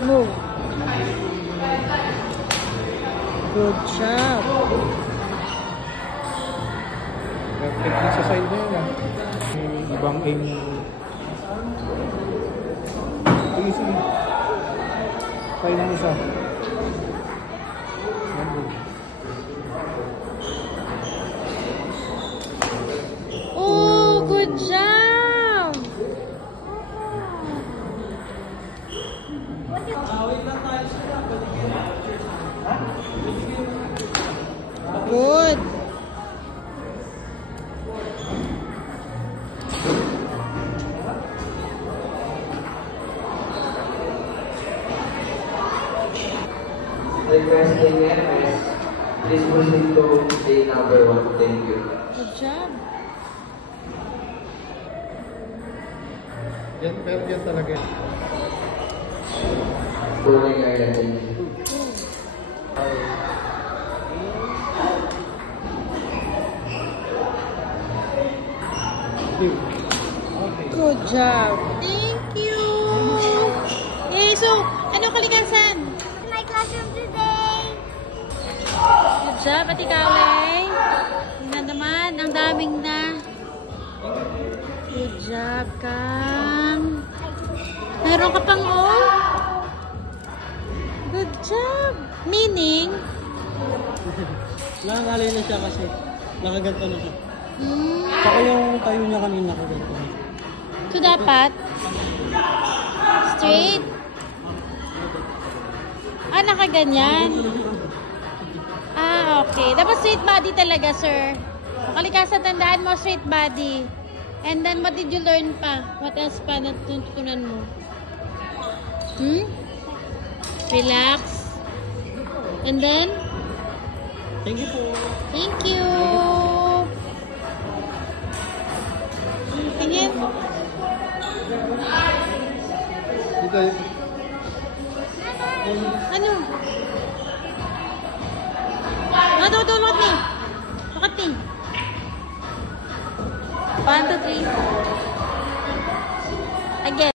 Move. Good job. Perfect na sa side na yun ah. Ibang aim. Sige, sige. Try na isa. Oh, good job. Good. Requesting MS, please proceed to day number 1. Thank you. Good job. Yan, pero yan talaga. Pulling area change. Okay. Good job. Thank you. Yay, so, ano kalikasan? My classroom today. Good job, Ate Kaway. Tingnan naman, ang daming na. Good job, Kang. Meron ka pang all? Good job. Meaning? Nakakalay na siya kasi nakaganto na siya. Hmm. Saka yung tayo niya kanina nakaganto. So, dapat? Straight? Ah, nakaganyan. Ah, okay. Dapat straight body talaga, sir. Kalikasan, tandaan mo, straight body. And then, what did you learn pa? What else pa natutunan mo? Hmm? Relax. And then? Thank you po. Thank you. Tingin. Dito. Ano? Matutulot ni. Bakit ni? 1, 2, 3. Again.